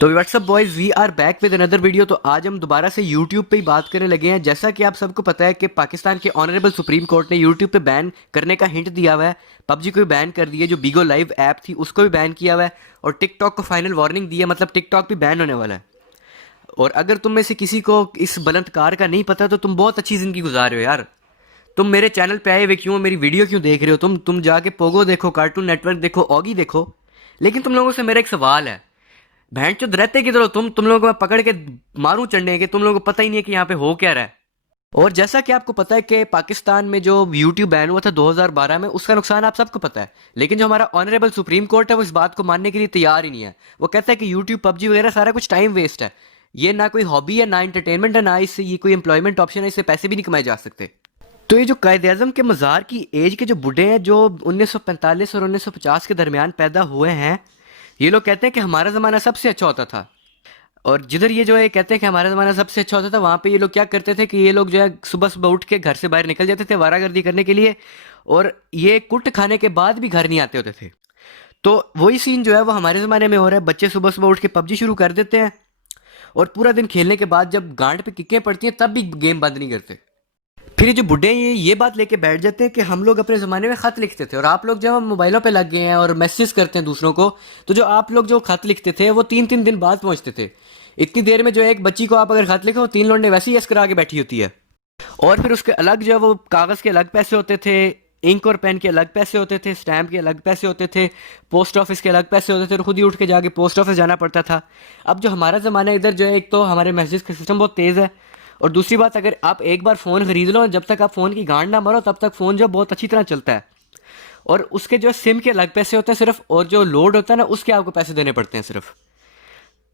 तो what's up boys, we are back with another video. तो आज हम दोबारा से यूट्यूब पे ही बात करने लगे हैं। जैसा कि आप सबको पता है कि पाकिस्तान के ऑनरेबल सुप्रीम कोर्ट ने यूट्यूब पे बैन करने का हिंट दिया हुआ है। पबजी को भी बैन कर दिया, जो बीगो लाइव ऐप थी उसको भी बैन किया हुआ है, और टिकटॉक को फाइनल वार्निंग दी है, मतलब टिकटॉक भी बैन होने वाला है। और अगर तुम में से किसी को इस बुलंद कार का नहीं पता तो तुम बहुत अच्छी ज़िंदगी गुजार रहे हो यार। तुम मेरे चैनल पे आए हुए क्यों, मेरी वीडियो क्यों देख रहे हो? तुम जाके पोगो देखो, कार्टून नेटवर्क देखो, ऑगी देखो। लेकिन तुम लोगों से मेरा एक सवाल है, भैंड चोद रहते किधर हो तुम लोगों को मैं पकड़ के मारूं चढ़ने के, तुम लोगों को पता ही नहीं है कि यहाँ पे हो क्या रहा है। और जैसा कि आपको पता है कि पाकिस्तान में जो यूट्यूब बैन हुआ था 2012 में, उसका नुकसान आप सबको पता है। लेकिन जो हमारा ऑनरेबल सुप्रीम कोर्ट है वो इस बात को मानने के लिए तैयार ही नहीं है। वो कहता है कि यूट्यूब, पबजी वगैरह सारा कुछ टाइम वेस्ट है। ये ना कोई हॉबी है, ना इंटरटेनमेंट है, ना इससे ये कोई एम्प्लॉयमेंट ऑप्शन है, इससे पैसे भी नहीं कमाए जा सकते। तो ये जो कायदे आजम के मज़ार की एज के जो बूढ़े हैं, जो 1945 और 1950 के दरमियान पैदा हुए हैं, ये लोग कहते हैं कि हमारा ज़माना सबसे अच्छा होता था। और जिधर ये जो है कहते हैं कि हमारा ज़माना सबसे अच्छा होता था, वहाँ पे ये लोग क्या करते थे कि ये लोग जो है सुबह सुबह उठ के घर से बाहर निकल जाते थे वारागर्दी करने के लिए, और ये कुट खाने के बाद भी घर नहीं आते होते थे। तो वही सीन जो है वो हमारे ज़माने में हो रहा है। बच्चे सुबह सुबह उठ के पबजी शुरू कर देते हैं, और पूरा दिन खेलने के बाद जब गांड पे किकें पड़ती हैं तब भी गेम बंद नहीं करते। फिर ये जो बुढ़े हैं ये बात लेके बैठ जाते हैं कि हम लोग अपने ज़माने में ख़त लिखते थे, और आप लोग जब मोबाइलों पे लग गए हैं और मैसेज करते हैं दूसरों को, तो जो आप लोग जो ख़त लिखते थे वो 3-3 दिन बाद पहुंचते थे। इतनी देर में जो है एक बच्ची को आप अगर ख़त लिखो, 3 लौंडे वैसे ही यस करा के बैठी होती है। और फिर उसके अलग जो है वो कागज़ के अलग पैसे होते थे, इंक और पेन के अलग पैसे होते थे, स्टैम्प के अलग पैसे होते थे, पोस्ट ऑफिस के अलग पैसे होते थे, और खुद ही उठ के जाके पोस्ट ऑफिस जाना पड़ता था। अब जो हमारा ज़माना है, इधर जो है एक तो हमारे मैसेज का सिस्टम बहुत तेज़ है, और दूसरी बात, अगर आप एक बार फ़ोन ख़रीद लो, जब तक आप फ़ोन की गांड ना मारो तब तक फ़ोन जो बहुत अच्छी तरह चलता है। और उसके जो सिम के अलग पैसे होते हैं सिर्फ, और जो लोड होता है ना उसके आपको पैसे देने पड़ते हैं सिर्फ।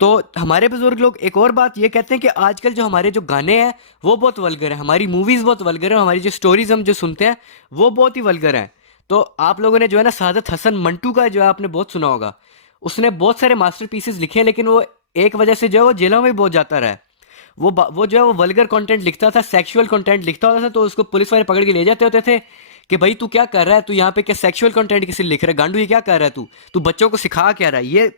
तो हमारे बुजुर्ग लोग एक और बात ये कहते हैं कि आजकल जो हमारे जो गाने हैं वो बहुत वल्गर हैं, हमारी मूवीज़ बहुत वल्गर हैं, हमारी जो स्टोरीज हम जो सुनते हैं वो बहुत ही वल्गर हैं। तो आप लोगों ने जो है ना सादत हसन मंटू का जो है आपने बहुत सुना होगा, उसने बहुत सारे मास्टरपीसेस लिखे हैं, लेकिन वो एक वजह से जो है वो जेलों में भी बहुत जाता रहा है। वो जो है वो वल्गर कंटेंट लिखता था, सेक्सुअल कंटेंट लिखता होता था, तो उसको पुलिस वाले पकड़ के ले जाते होते थे कि भाई तू क्या कर रहा है, तू यहाँ पे क्या सेक्सुअल कंटेंट किसी लिख रहा है, गांडू ये क्या कर रहा है, तू तू बच्चों को सिखा क्या रहा है ये।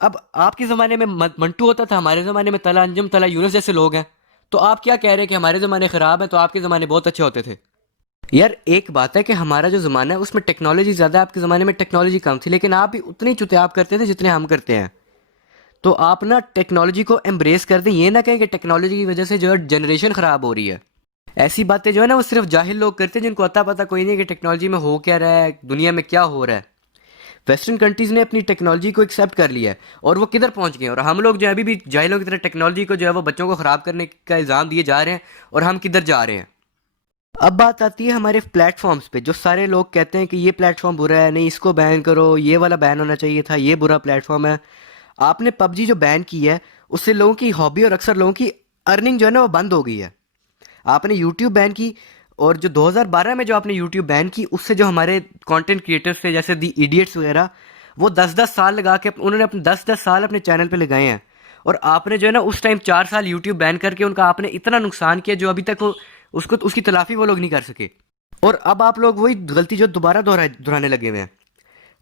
अब आपके ज़माने में मंटू होता था, हमारे ज़माने में तला अंजुम, तला यूनुस जैसे लोग हैं। तो आप क्या कह रहे हैं कि हमारे ज़माने ख़राब है तो आपके ज़माने बहुत अच्छे होते थे? यार एक बात है कि हमारा जो ज़माना है उसमें टेक्नोलॉजी ज़्यादा है, आपके ज़माने में टेक्नोलॉजी कम थी, लेकिन आप भी उतनी चुतियाब करते थे जितने हम करते हैं। तो आप ना टेक्नोलॉजी को एम्ब्रेस कर दें, ये ना कहें कि टेक्नोलॉजी की वजह से जो है जनरेशन ख़राब हो रही है। ऐसी बातें जो है ना वो सिर्फ जाहिल लोग करते हैं, जिनको अता पता कोई नहीं कि टेक्नोलॉजी में हो क्या रहा है, दुनिया में क्या हो रहा है। वेस्टर्न कंट्रीज़ ने अपनी टेक्नोलॉजी को एक्सेप्ट कर लिया है, और वो किधर पहुंच गए हैं, और हम लोग जो है अभी भी जाहिलों की तरह टेक्नोलॉजी को जो है वो बच्चों को ख़राब करने का इल्ज़ाम दिए जा रहे हैं, और हम किधर जा रहे हैं। अब बात आती है हमारे प्लेटफॉर्म्स पे। जो सारे लोग कहते हैं कि ये प्लेटफॉर्म बुरा है, नहीं इसको बैन करो, ये वाला बैन होना चाहिए था, ये बुरा प्लेटफॉर्म है। आपने पबजी जो बैन की है उससे लोगों की हॉबी और अक्सर लोगों की अर्निंग जो है ना वो बंद हो गई है। आपने यूट्यूब बैन की, और जो 2012 में जो आपने यूट्यूब बैन की, उससे जो हमारे कंटेंट क्रिएटर्स थे जैसे दी इडियट्स वगैरह, वो 10-10 साल लगा के उन्होंने अपने 10-10 साल अपने चैनल पे लगाए हैं। और आपने जो है ना उस टाइम 4 साल यूट्यूब बैन करके उनका आपने इतना नुकसान किया जो अभी तक वो उसको उसकी तलाफी वो लोग नहीं कर सके। और अब आप लोग वही गलती जो दोबारा दोहराने लगे हुए हैं।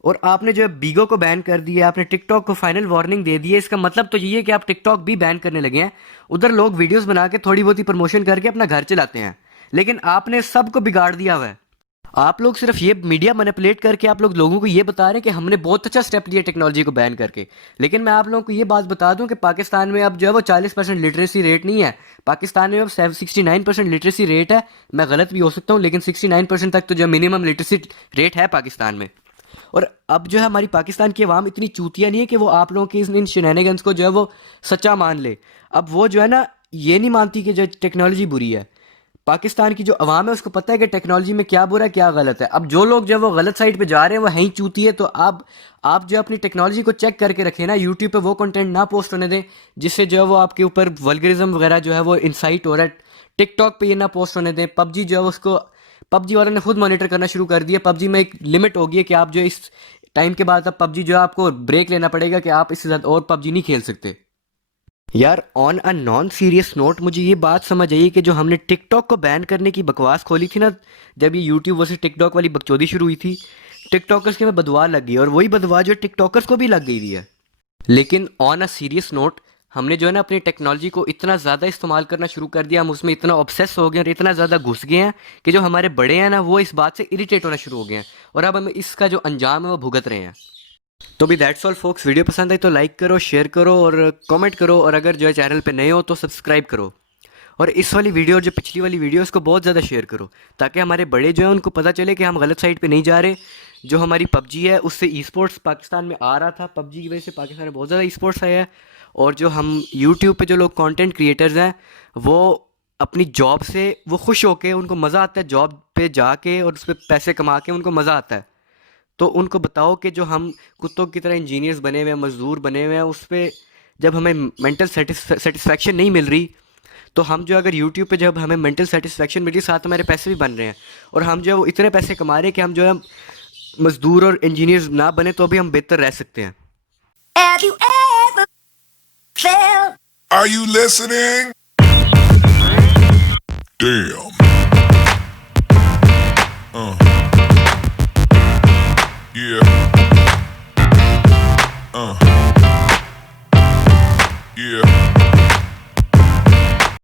और आपने जो है बीगो को बैन कर दिया, आपने टिकटॉक को फाइनल वार्निंग दे दी है। इसका मतलब तो यही है कि आप टिकटॉक भी बैन करने लगे हैं। उधर लोग वीडियोस बना के थोड़ी बहुत ही प्रमोशन करके अपना घर चलाते हैं, लेकिन आपने सबको बिगाड़ दिया हुआ है। आप लोग सिर्फ ये मीडिया मैनिपुलेट करके आप लोग लोगों को ये बता रहे हैं कि हमने बहुत अच्छा स्टेप लिया टेक्नोलॉजी को बैन करके। लेकिन मैं आप लोगों को ये बात बता दूं कि पाकिस्तान में अब जो है वो 40% लिटरेसी रेट नहीं है। पाकिस्तान में अब 69% लिटरेसी रेट है। मैं गलत भी हो सकता हूँ, लेकिन 69% तक तो जो मिनिमम लिटरेसी रेट है पाकिस्तान में। और अब जो है हमारी पाकिस्तान की आवाम इतनी चूतिया नहीं है कि वो आप लोगों की इन शेनानिगन्स को जो है वो सच्चा मान ले। अब वो जो है ना ये नहीं मानती कि जो टेक्नोलॉजी बुरी है। पाकिस्तान की जो अवाम है उसको पता है कि टेक्नोलॉजी में क्या बुरा है क्या गलत है। अब जो लोग जो है वो गलत साइड पे जा रहे हैं वो हैं ही चूतिए। तो आप जो अपनी टेक्नोलॉजी को चेक करके रखें ना, यूट्यूब पे वो कंटेंट ना पोस्ट होने दें जिससे जो है वो आपके ऊपर वल्गरिज्म वगैरह जो है वो इंसाइट हो रहा है। टिकटॉक पे ये ना पोस्ट होने दें। पबजी जो है उसको पबजी वालों ने खुद मॉनिटर करना शुरू कर दिया। पबजी में एक लिमिट होगी कि आप जो इस टाइम के बाद अब पबजी जो है आपको ब्रेक लेना पड़ेगा कि आप इससे ज़्यादा और पबजी नहीं खेल सकते। यार on a non serious note, मुझे ये बात समझ आई कि जो हमने टिकटॉक को बैन करने की बकवास खोली थी ना, जब ये यूट्यूब वर्सेस टिकटॉक वाली बकचोदी शुरू हुई थी, टिकटॉकर्स के में बदवा लग गई, और वही बदवा जो टिकटॉकर्स को भी लग गई थी है। लेकिन ऑन अ सीरियस नोट हमने जो है ना अपनी टेक्नोलॉजी को इतना ज़्यादा इस्तेमाल करना शुरू कर दिया, हम उसमें इतना ऑब्सेस हो गए और इतना ज़्यादा घुस गए हैं कि जो हमारे बड़े हैं ना वो इस बात से इरिटेट होना शुरू हो गए हैं और अब हम इसका जो अंजाम है वो भुगत रहे हैं। तो भी दैट्स ऑल फोक्स, वीडियो पसंद आई तो लाइक करो, शेयर करो और कमेंट करो, और अगर जो है चैनल पे नए हो तो सब्सक्राइब करो। और इस वाली वीडियो और जो पिछली वाली वीडियो उसको बहुत ज़्यादा शेयर करो ताकि हमारे बड़े जो हैं उनको पता चले कि हम गलत साइड पे नहीं जा रहे। जो हमारी पबजी है उससे ई स्पोर्ट्स पाकिस्तान में आ रहा था, पबजी की वजह से पाकिस्तान में बहुत ज़्यादा ई स्पोर्ट्स आया है। और जो हम यूट्यूब पे जो लोग कंटेंट क्रिएटर्स हैं वो अपनी जॉब से वो खुश होके, उनको मज़ा आता है जॉब पे जाके और उस पर पैसे कमा के उनको मज़ा आता है। तो उनको बताओ कि जो हम कुत्तों की तरह इंजीनियर्स बने हुए हैं, मजदूर बने हुए हैं, उस पर जब हमें मेंटल सेटिस्फेक्शन नहीं मिल रही तो हम जो अगर यूट्यूब पे जब हमें मेंटल सेटिस्फेक्शन मिल रही साथ हमारे पैसे भी बन रहे हैं और हम जो है वो इतने पैसे कमा रहे हैं कि हम जो है मजदूर और इंजीनियर्स ना बने तो भी हम बेहतर रह सकते हैं। Have you ever felt? Are you listening? Damn. Yeah. Yeah.